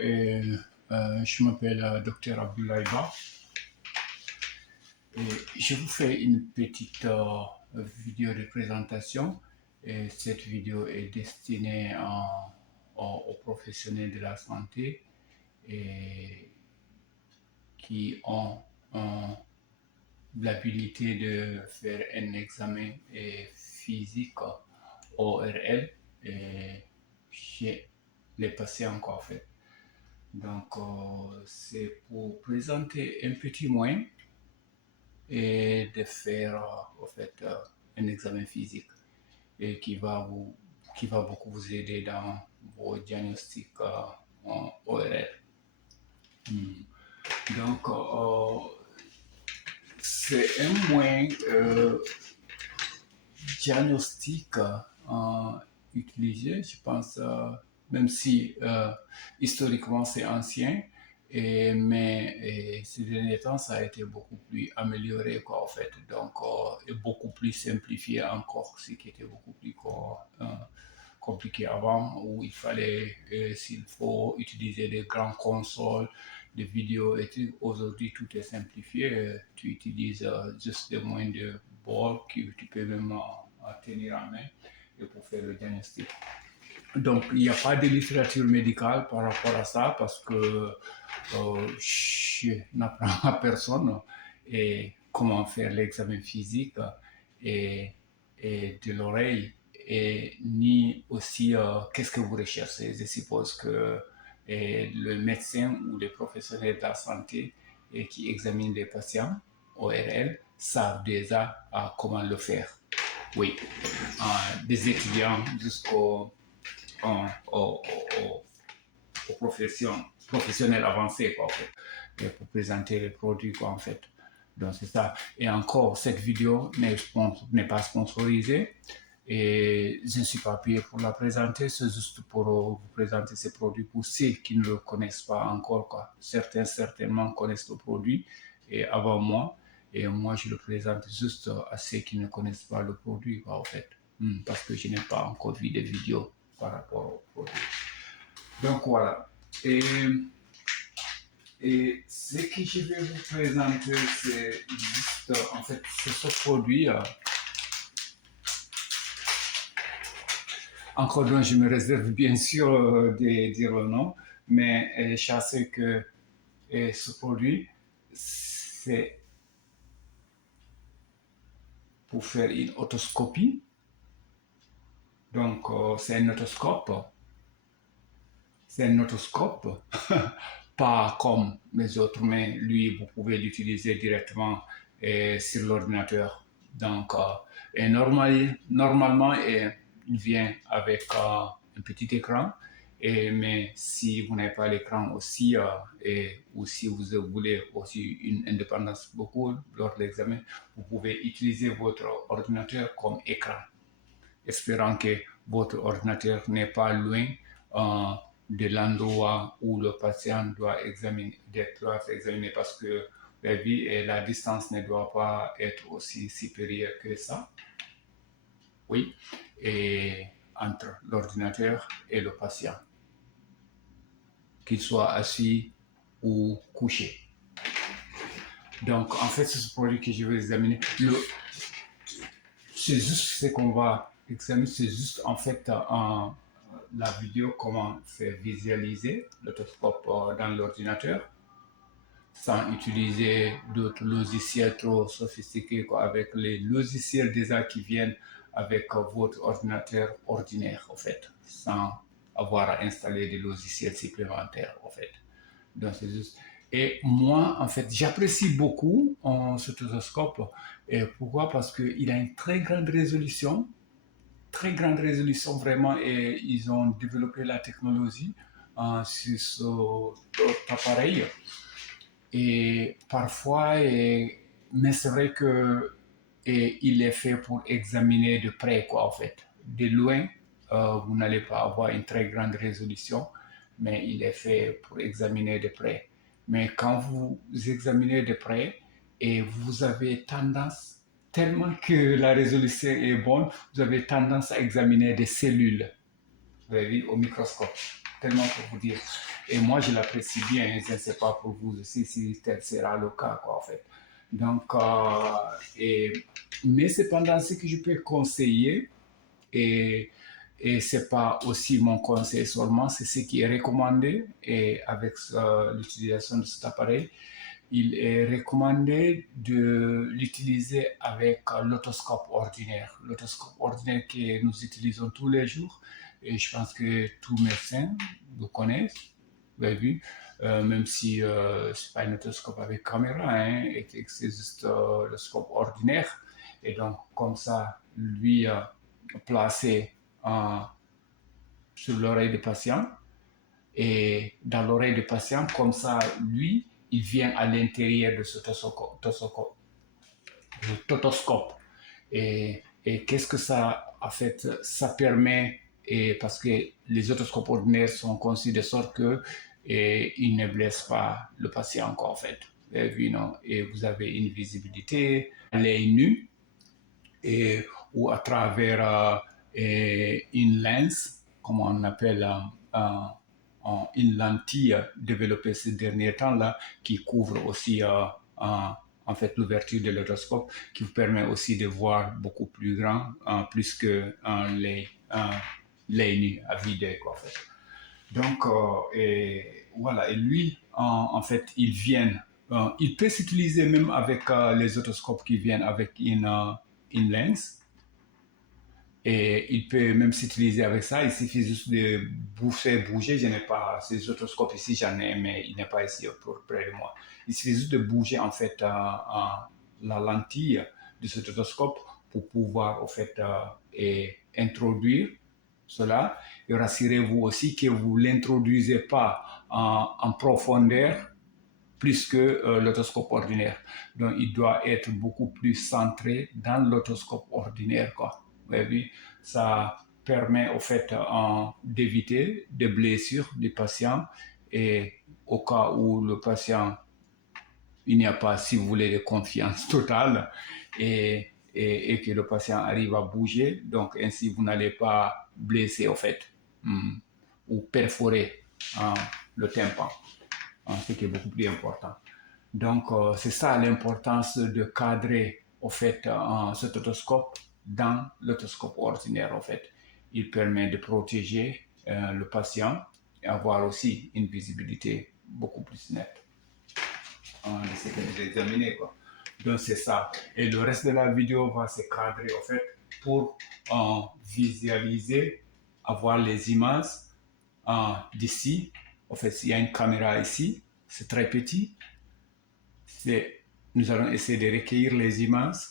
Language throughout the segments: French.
et je m'appelle Dr Abdoulaye Ba et je vous fais une petite vidéo de présentation. Et cette vidéo est destinée aux professionnels de la santé et qui ont l'habilité de faire un examen physique ORL chez les patients en fait. Donc c'est pour présenter un petit moyen et de faire en fait un examen physique et qui va beaucoup vous aider dans vos diagnostics en ORL. Donc c'est un moyen diagnostic utilisé, je pense, même si historiquement c'est ancien, mais ces derniers temps ça a été beaucoup plus amélioré quoi, en fait, donc et beaucoup plus simplifié encore, ce qui était beaucoup plus compliqué avant, où il fallait, s'il faut utiliser des grandes consoles de vidéos et tout. Aujourd'hui tout est simplifié, tu utilises juste des moyens de bord que tu peux même tenir en main et pour faire le diagnostic. Donc il n'y a pas de littérature médicale par rapport à ça parce que je n'apprends à personne et comment faire l'examen physique et de l'oreille, et ni aussi qu'est-ce que vous recherchez. Je suppose que le médecin ou les professionnels de la santé qui examinent les patients ORL savent déjà comment le faire. Oui, des étudiants jusqu'aux professionnels avancés quoi, en fait, pour présenter les produits quoi, en fait. Donc c'est ça. Et encore, cette vidéo n'est pas sponsorisée et je ne suis pas payé pour la présenter, c'est juste pour vous présenter ces produits pour ceux qui ne le connaissent pas encore quoi. Certains certainement connaissent le produit et avant moi, et moi je le présente juste à ceux qui ne connaissent pas le produit quoi, en fait, parce que je n'ai pas encore vu de vidéo par rapport au produit. Donc voilà. Et ce que je vais vous présenter, c'est juste, en fait, c'est ce produit. Encore dont je me réserve bien sûr de dire le nom, mais je sais que ce produit, c'est pour faire une otoscopie. Donc c'est un otoscope. C'est un otoscope, pas comme les autres, mais lui, vous pouvez l'utiliser directement sur l'ordinateur. Donc, et normalement, il vient avec un petit écran, mais si vous n'avez pas l'écran aussi, ou si vous voulez aussi une indépendance beaucoup lors de l'examen, vous pouvez utiliser votre ordinateur comme écran, espérant que votre ordinateur n'est pas loin de l'endroit où le patient doit examiner, parce que la distance ne doit pas être aussi supérieure que ça. Oui, et entre l'ordinateur et le patient, qu'il soit assis ou couché. Donc, en fait, c'est ce produit que je vais examiner. C'est juste ce qu'on va examiner, c'est juste en fait la vidéo, comment faire visualiser l'otoscope dans l'ordinateur sans utiliser d'autres logiciels trop sophistiqués quoi, avec les logiciels déjà qui viennent avec votre ordinateur ordinaire en fait, sans avoir à installer des logiciels supplémentaires en fait. Donc c'est juste. Et moi, en fait, j'apprécie beaucoup cet otoscope. Et pourquoi? Parce qu'il a une très grande résolution vraiment, et ils ont développé la technologie sur cet appareil. Et parfois, mais c'est vrai que il est fait pour examiner de près, quoi, en fait. De loin, vous n'allez pas avoir une très grande résolution, mais il est fait pour examiner de près. Mais quand vous examinez de près et vous avez tendance, tellement que la résolution est bonne, vous avez tendance à examiner des cellules, vous avez vu, au microscope. tellement pour vous dire. Et moi, je l'apprécie bien. Je ne sais pas pour vous aussi si tel sera le cas, quoi, en fait. Donc, mais cependant, ce que je peux conseiller, et, et ce n'est pas aussi mon conseil seulement, c'est ce qui est recommandé et avec l'utilisation de cet appareil, il est recommandé de l'utiliser avec l'autoscope ordinaire. L'autoscope ordinaire que nous utilisons tous les jours, et je pense que tout médecin le connaît, vous avez vu, même si ce n'est pas un autoscope avec caméra, hein, et que c'est juste le scope ordinaire. Et donc, comme ça, lui placé sur l'oreille du patient, et dans l'oreille du patient, comme ça, lui, il vient à l'intérieur de ce totoscope. Et qu'est-ce que ça, en fait, ça permet, et parce que les otoscopes ordinaires sont conçus de sorte que ils ne blessent pas le patient, quoi, en fait. Vous avez vu, non? Et vous avez une visibilité à l'œil nu, et, ou à travers une lens, comme on appelle une lentille développée ces derniers temps-là, qui couvre aussi en fait l'ouverture de l'otoscope, qui vous permet aussi de voir beaucoup plus grand, plus que l'œil nu à vider, quoi, en fait. Donc, et voilà, et lui, en fait, il peut s'utiliser même avec les otoscopes qui viennent avec une lens, et il peut même s'utiliser avec ça. Il suffit juste de faire bouger. Je n'ai pas ces otoscopes ici, j'en ai, mais il n'est pas ici près de moi. Il suffit juste de bouger en fait la lentille de cet otoscope pour pouvoir en fait introduire cela. Et rassurez-vous aussi que vous ne l'introduisez pas en profondeur plus que l'autoscope ordinaire. Donc, il doit être beaucoup plus centré dans l'autoscope ordinaire, quoi. Vous avez vu, ça permet au fait d'éviter des blessures du patient, et au cas où le patient, il n'y a pas, si vous voulez, de confiance totale, et que le patient arrive à bouger, donc ainsi vous n'allez pas blesser au fait, ou perforer le tympan, ce qui est beaucoup plus important. Donc, c'est ça l'importance de cadrer, au fait, cet otoscope dans l'autoscope ordinaire, en fait. Il permet de protéger le patient et avoir aussi une visibilité beaucoup plus nette de ce que j'ai examiné, quoi. Donc, c'est ça. Et le reste de la vidéo va se cadrer, en fait, pour visualiser, avoir les images d'ici. En fait, il y a une caméra ici, c'est très petit. Nous allons essayer de recueillir les images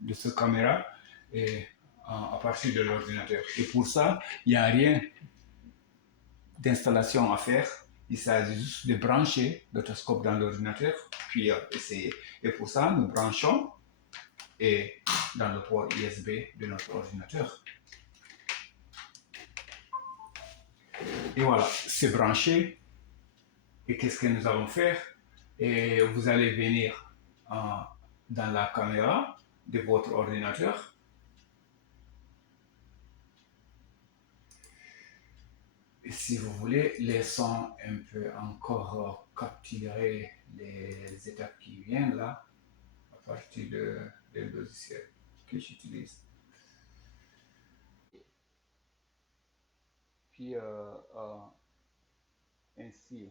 de cette caméra et, à partir de l'ordinateur. Et pour ça, il n'y a rien d'installation à faire. Il s'agit juste de brancher l'autoscope dans l'ordinateur, puis essayer. Et pour ça, nous branchons dans le port USB de notre ordinateur. Et voilà, c'est branché. Et qu'est-ce que nous allons faire? Et vous allez venir dans la caméra de votre ordinateur. Et si vous voulez, laissons un peu encore capturer les étapes qui viennent là, à partir de logiciel que j'utilise. Puis, ainsi,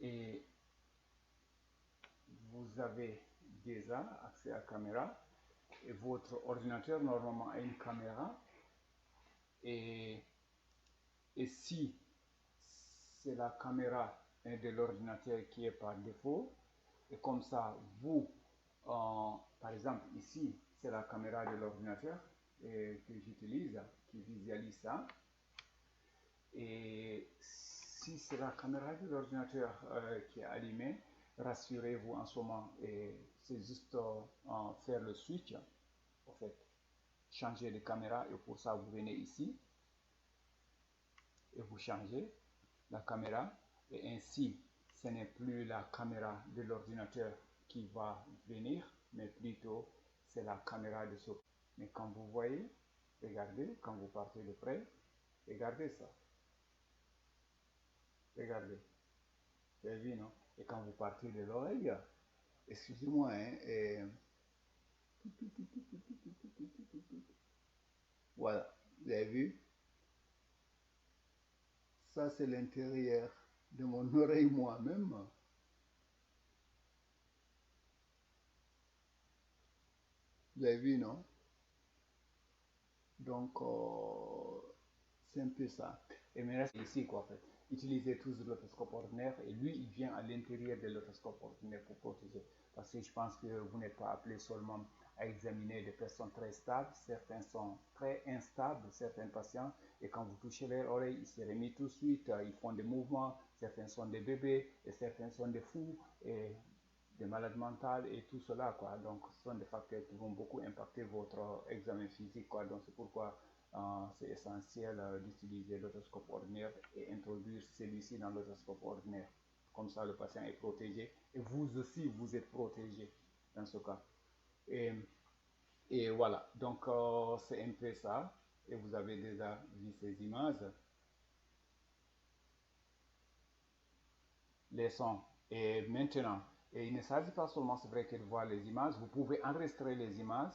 et vous avez déjà accès à la caméra, et votre ordinateur normalement a une caméra, et si c'est la caméra de l'ordinateur qui est par défaut, et comme ça, vous, par exemple, ici, c'est la caméra de l'ordinateur que j'utilise, qui visualise ça. Et si c'est la caméra de l'ordinateur qui est allumée, rassurez-vous en ce moment, c'est juste faire le switch, en fait, changer de caméra, et pour ça, vous venez ici, et vous changez la caméra, et ainsi, ce n'est plus la caméra de l'ordinateur qui va venir, mais plutôt c'est la caméra de ce. Mais quand vous voyez, regardez, quand vous partez de près, Regardez ça. Regardez. Vous avez vu, non? Et quand vous partez de l'oreille, excusez-moi, hein, voilà. Vous avez vu? Ça, c'est l'intérieur de mon oreille moi-même. Vous avez vu, non? Donc, c'est un peu ça. Et maintenant, c'est ici, quoi, en fait. Utilisez toujours l'otoscope ordinaire et lui, il vient à l'intérieur de l'otoscope ordinaire pour protéger. Parce que je pense que vous n'êtes pas appelé seulement à examiner des personnes très stables. Certains sont très instables, certains patients. Et quand vous touchez leur oreille, ils se remettent tout de suite. Ils font des mouvements. Certains sont des bébés et certains sont des fous. Et des malades mentales et tout cela, quoi. Donc, ce sont des facteurs qui vont beaucoup impacter votre examen physique, quoi. Donc, c'est pourquoi c'est essentiel d'utiliser l'otoscope ordinaire et introduire celui-ci dans l'otoscope ordinaire. Comme ça, le patient est protégé et vous aussi, vous êtes protégé dans ce cas. Et, et voilà, donc c'est un peu ça. Et vous avez déjà vu ces images. Les sons. Et maintenant, et il ne s'agit pas seulement, c'est vrai, que de voir les images, vous pouvez enregistrer les images.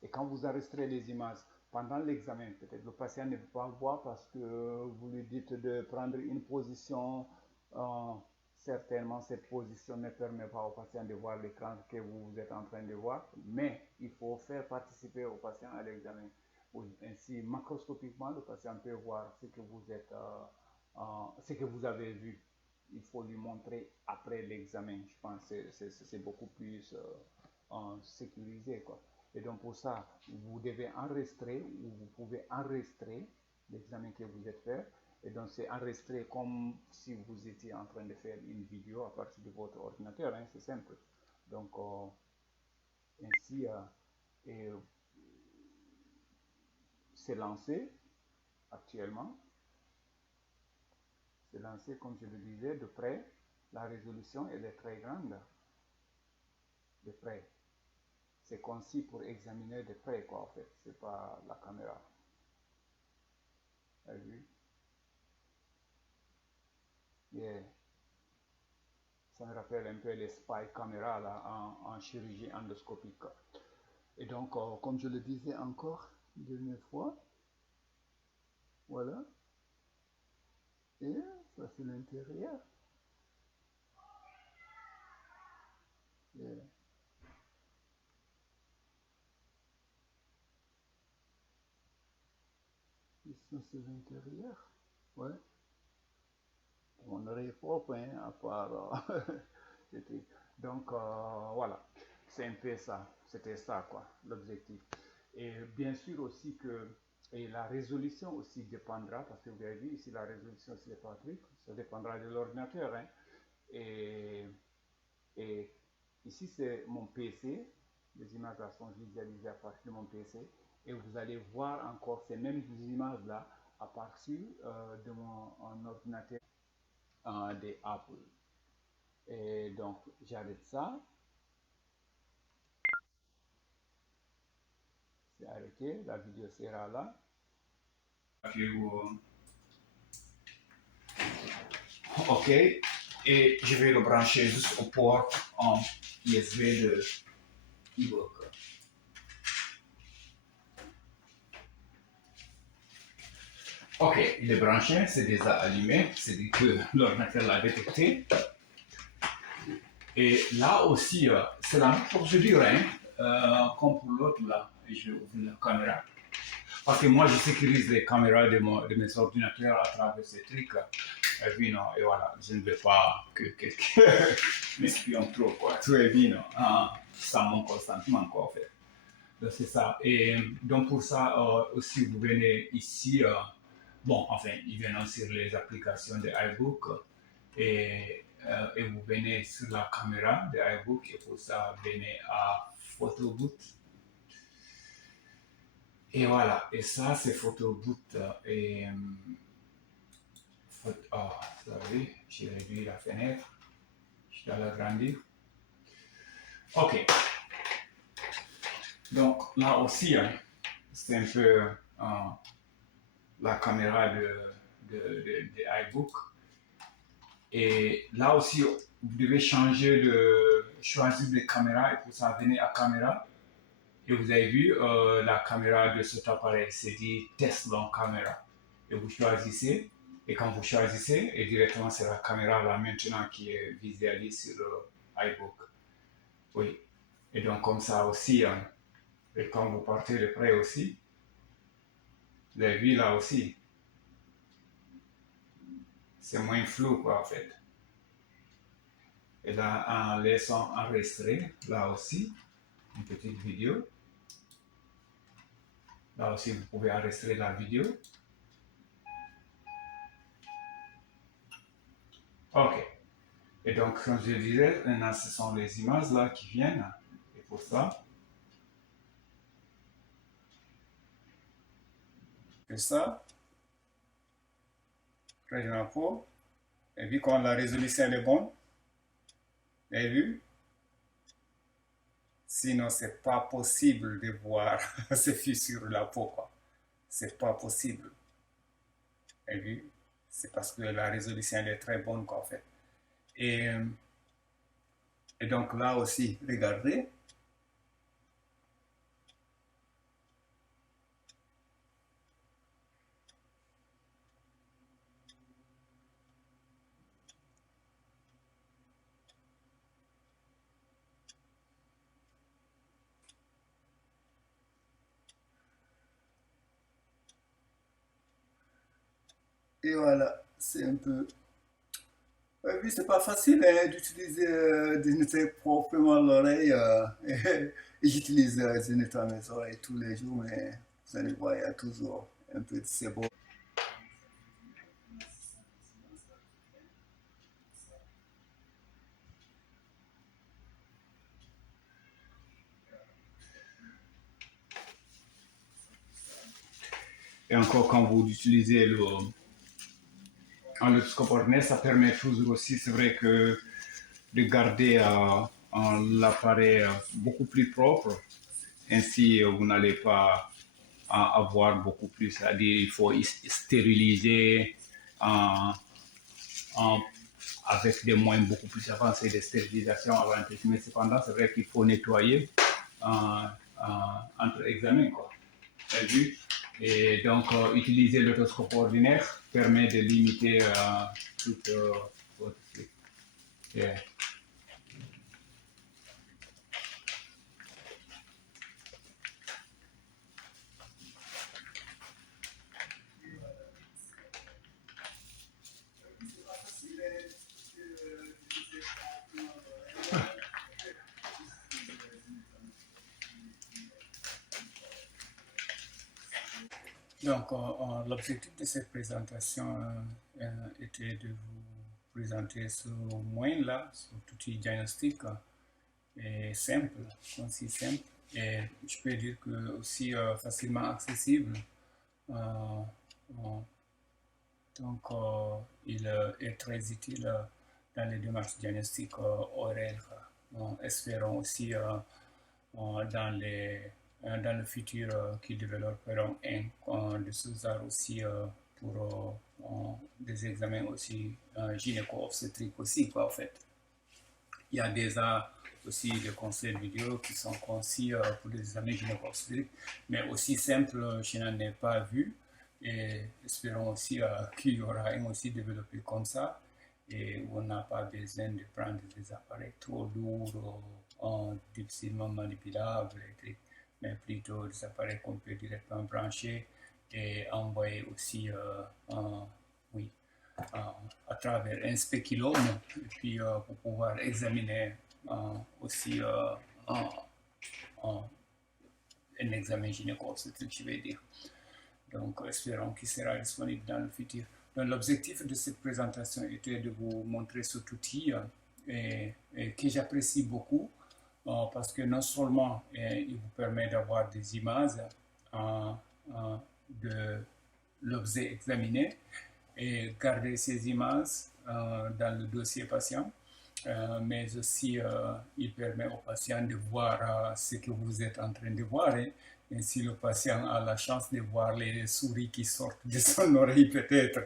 Et quand vous enregistrez les images pendant l'examen, peut-être le patient ne peut pas voir parce que vous lui dites de prendre une position. euh, Certainement, cette position ne permet pas au patient de voir l'écran que vous êtes en train de voir, mais il faut faire participer au patient à l'examen. Ainsi, macroscopiquement, le patient peut voir ce que vous êtes, ce que vous avez vu. Il faut lui montrer après l'examen. Je pense que c'est beaucoup plus sécurisé, quoi. Et donc pour ça, vous devez enregistrer ou vous pouvez enregistrer l'examen que vous êtes fait. Et donc c'est enregistré comme si vous étiez en train de faire une vidéo à partir de votre ordinateur, hein, c'est simple. Donc ainsi, c'est lancé actuellement. C'est lancé, comme je le disais, de près. La résolution, elle est très grande. De près. C'est conçu pour examiner de près, quoi, en fait. C'est pas la caméra. Vous avez vu? Yeah. Ça me rappelle un peu les spy caméras là, en chirurgie endoscopique. Et donc, comme je le disais encore une dernière fois, voilà. Et ça, c'est l'intérieur. Et ça, c'est l'intérieur. Ouais. Mon oreille propre, hein, à part les trucs. Donc, voilà. C'est un peu ça. C'était ça, quoi, l'objectif. Et bien sûr aussi que et la résolution aussi dépendra, parce que vous avez vu ici la résolution, c'est pas un truc, ça dépendra de l'ordinateur. Hein. Et, et ici, c'est mon PC. Les images là sont visualisées à partir de mon PC. Et vous allez voir encore ces mêmes images-là à partir de mon ordinateur des Apple. Et donc, j'arrête ça. C'est arrêté. La vidéo sera là. Ok. Et je vais le brancher juste au port en USB de e-book. Ok, il est branché, c'est déjà allumé, c'est dit que l'ordinateur l'a détecté. Et là aussi, c'est la même procédure, hein, comme pour l'autre là. Je ouvre la caméra. Parce que moi, je sécurise les caméras de mes ordinateurs à travers ces trucs. Et puis, non, et voilà, je ne veux pas que quelqu'un m'espionne trop, quoi. Tout est bien, non, ça monte constantement, quoi, en fait. Donc, c'est ça. Et donc, pour ça, aussi, vous venez ici, bon, enfin, ils viennent sur les applications de iBook et vous venez sur la caméra de iBook et pour ça, venez à Photo Boot. Et voilà, et ça, c'est Photo Boot. Et, oh, vous savez, j'ai réduit la fenêtre, je dois l'agrandir. Ok, donc là aussi, hein, c'est un peu la caméra de iBook. Et là aussi, vous devez choisir de caméra et pour ça, venez à caméra. Et vous avez vu la caméra de cet appareil, c'est dit test long caméra. Et vous choisissez. Et quand vous choisissez, et directement c'est la caméra là maintenant qui est visualisée sur iBook. Oui. Et donc comme ça aussi, hein, et quand vous partez de près aussi, vous avez vu là aussi, c'est moins flou quoi en fait. Et là, en laissant enregistrer, là aussi, une petite vidéo. Là aussi, vous pouvez enregistrer la vidéo. OK. Et donc, comme je disais, maintenant, ce sont les images là qui viennent. Et pour ça, c'est ça. Région pour. Et vu quand la résolution est bonne, vous avez vu? Sinon, c'est pas possible de voir ces fissures sur la peau, quoi. C'est pas possible. Vous avez vu? C'est parce que la résolution elle est très bonne, quoi, en fait. Et, et donc là aussi, regardez. Et voilà, c'est un peu. Oui, c'est pas facile hein, d'utiliser, de nettoyer proprement l'oreille. Et j'utilise, je nettoie mes oreilles tous les jours, mais vous allez voir, il y a toujours un peu de sebo. Et encore, quand vous utilisez le scope ordinaire, ça permet toujours aussi, c'est vrai que de garder l'appareil beaucoup plus propre. Ainsi, vous n'allez pas avoir beaucoup plus, c'est-à-dire il faut stériliser en, en- avec des moyens beaucoup plus avancés de stérilisation avant un test. Mais cependant, c'est vrai qu'il faut nettoyer entre examens. Quoi. Vu? Et donc, utiliser l'autoscope ordinaire permet de limiter toute votre yeah. Donc, l'objectif de cette présentation était de vous présenter ce moyen-là, ce outil diagnostic est simple, concis simple, et je peux dire que aussi facilement accessible. Donc, il est très utile dans les démarches diagnostiques orales. Espérons aussi dans le futur qu'ils développeront un de ces arts aussi pour des examens aussi gynéco-obstétriques aussi, quoi, en fait. Il y a déjà aussi des conseils vidéo qui sont conçus pour des examens gynéco-obstétriques, mais aussi simples, je n'en ai pas vu. Et espérons aussi qu'il y aura un aussi développé comme ça et où on n'a pas besoin de prendre des appareils trop lourds, difficilement manipulables, mais plutôt des appareils qu'on peut directement brancher et envoyer aussi oui, à travers un spéculum et puis pour pouvoir examiner aussi un examen gynéco-obstétrique, je vais dire. Donc, espérons qu'il sera disponible dans le futur. Donc, l'objectif de cette présentation était de vous montrer cet outil et que j'apprécie beaucoup parce que non seulement il vous permet d'avoir des images de l'objet examiné et garder ces images dans le dossier patient, mais aussi il permet au patient de voir ce que vous êtes en train de voir Ainsi, le patient a la chance de voir les souris qui sortent de son oreille peut-être.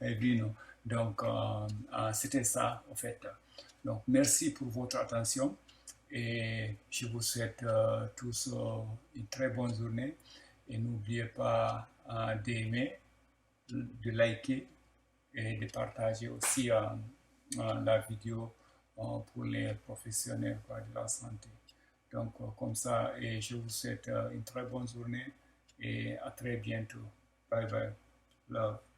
Et puis, non. Donc, c'était ça, en fait. Donc, merci pour votre attention et je vous souhaite tous une très bonne journée. Et n'oubliez pas d'aimer, de liker et de partager aussi la vidéo pour les professionnels de la santé. Donc, comme ça, et je vous souhaite une très bonne journée et à très bientôt. Bye bye. Love.